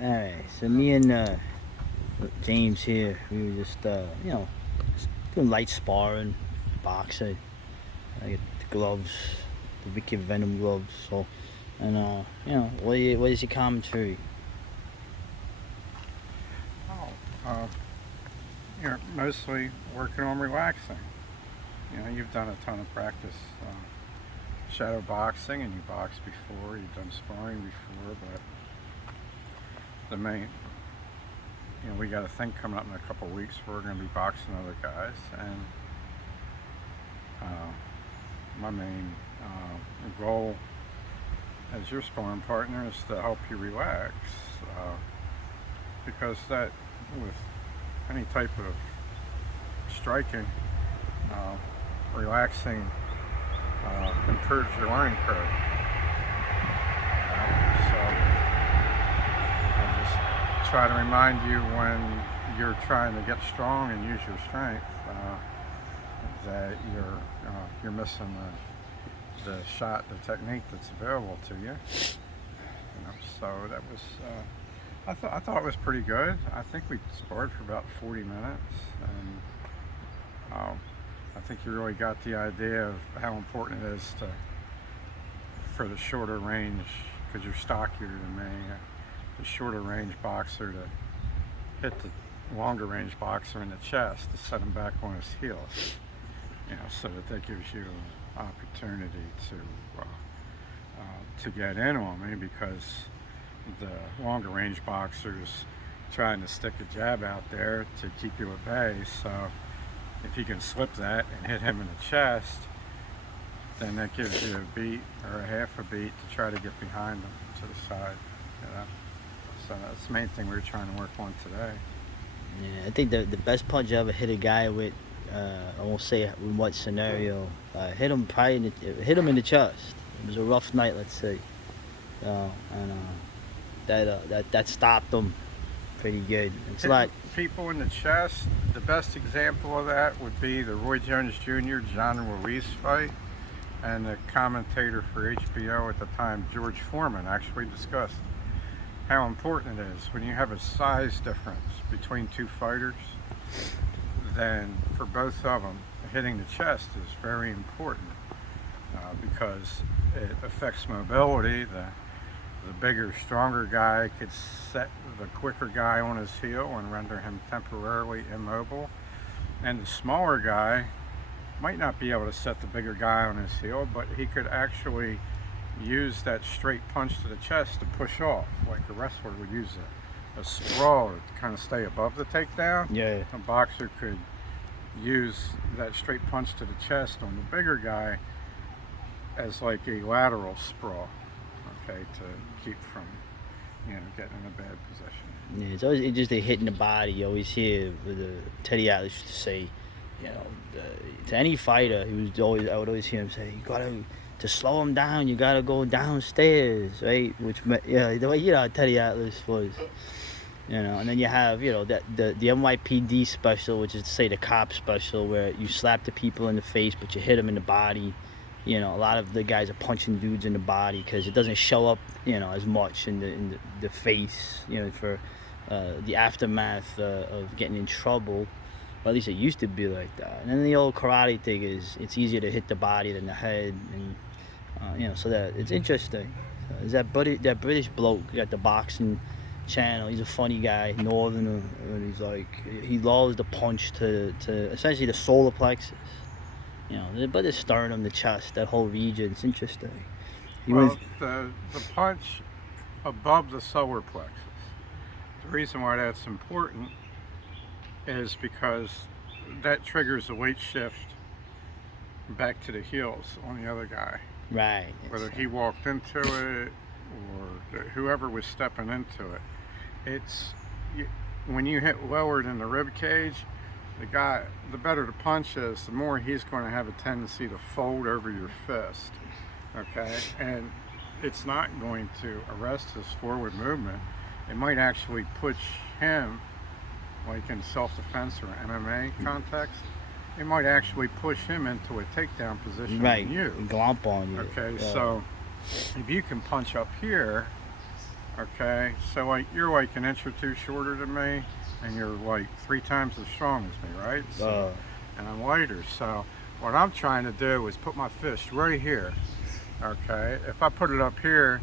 Alright, so me and James here, we were just, doing light sparring, boxing. I get the gloves, the Wicked Venom gloves. So, and what is your commentary? Oh, you're mostly working on relaxing. You've done a ton of practice shadow boxing, and you boxed before. You've done sparring before, but the main, we got a thing coming up in a couple of weeks where we're going to be boxing other guys, and my main goal as your sparring partner is to help you relax, because that with any type of striking, relaxing improves your learning curve. So I just try to remind you when you're trying to get strong and use your strength, that you're missing the shot, the technique that's available to you. So that was. I thought it was pretty good. I think we sparred for about 40 minutes, and I think you really got the idea of how important it is for the shorter range, because you're stockier than me, the shorter range boxer to hit the longer range boxer in the chest to set him back on his heels, so that gives you an opportunity to get in on me, because the longer range boxers trying to stick a jab out there to keep you at bay. So if you can slip that and hit him in the chest, then that gives you a beat or a half a beat to try to get behind him to the side. So that's the main thing we were trying to work on today. Yeah, I think the best punch I ever hit a guy with, I won't say in what scenario, hit him hit him in the chest. It was a rough night, let's say, and that stopped him pretty good. It's Hitting like people in the chest, the best example of that would be the Roy Jones Jr. John Ruiz fight, and the commentator for HBO at the time, George Foreman, actually discussed how important it is when you have a size difference between two fighters. Then for both of them, hitting the chest is very important, because it affects mobility. The bigger, stronger guy could set the quicker guy on his heel and render him temporarily immobile. And the smaller guy might not be able to set the bigger guy on his heel, but he could actually use that straight punch to the chest to push off, like a wrestler would use a sprawl to kind of stay above the takedown. yeah. A boxer could use that straight punch to the chest on the bigger guy as like a lateral sprawl, okay, to keep from getting in a bad position. Yeah, it's just a hit in the body. You always hear Teddy Atlas used to say, to any fighter, I would always hear him say, you gotta to slow him down, you gotta go downstairs, right? The way how Teddy Atlas was, and then you have the NYPD special, which is to say the cop special, where you slap the people in the face, but you hit them in the body. A lot of the guys are punching dudes in the body because it doesn't show up, as much in the face, for the aftermath of getting in trouble. Or at least it used to be like that. And then the old karate thing is it's easier to hit the body than the head, and so that it's interesting. Is that British bloke got the boxing channel? He's a funny guy, northerner, and he's like he loves the punch to essentially the solar plexus. But the sternum, the chest, that whole region. It's interesting. The punch above the solar plexus. The reason why that's important is because that triggers a weight shift back to the heels on the other guy. Right. Whether he walked into it or whoever was stepping into it. When you hit lower than the rib cage, the better the punch is, the more he's going to have a tendency to fold over your fist, okay? And it's not going to arrest his forward movement. It might actually push him, like in self-defense or MMA context, it might actually push him into a takedown position Right. on you. Glomp on you. Okay, so if you can punch up here, Okay, so like you're like an inch or two shorter than me, and you're like 3 times as strong as me, right? So, and I'm lighter. So what I'm trying to do is put my fist right here. Okay, if I put it up here,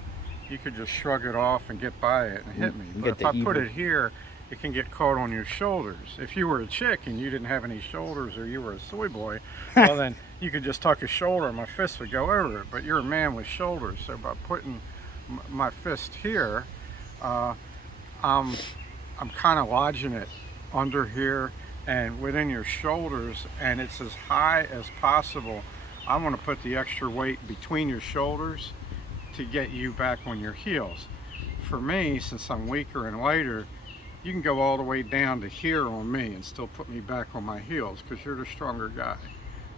you could just shrug it off and get by it and hit me. But if I put it here, it can get caught on your shoulders. If you were a chick and you didn't have any shoulders, or you were a soy boy, well then you could just tuck a shoulder and my fist would go over it. But you're a man with shoulders, so by putting my fist here, I'm kind of lodging it under here and within your shoulders, and it's as high as possible. I want to put the extra weight between your shoulders to get you back on your heels. For me, since I'm weaker and lighter, you can go all the way down to here on me and still put me back on my heels because you're the stronger guy.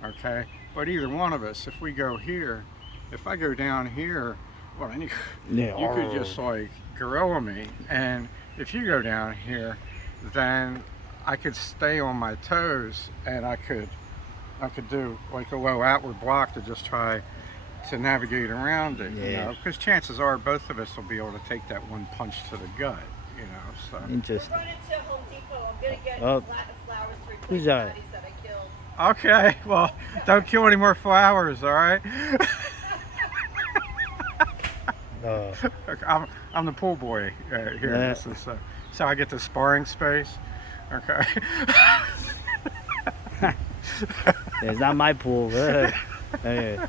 Okay, but either one of us, if we go here, if I go down here, well, then you could just like gorilla me, and if you go down here, then I could stay on my toes, and I could do like a low outward block to just try to navigate around it, you know, because chances are both of us will be able to take that one punch to the gut, you know. So Interesting. We're going to Home Depot. I'm going to get flowers to replace Who's the that? bodies that I killed. okay, well, don't kill any more flowers, all right? I'm the pool boy here. Yeah. This is, so I get the sparring space. Okay. It's not my pool. Hey.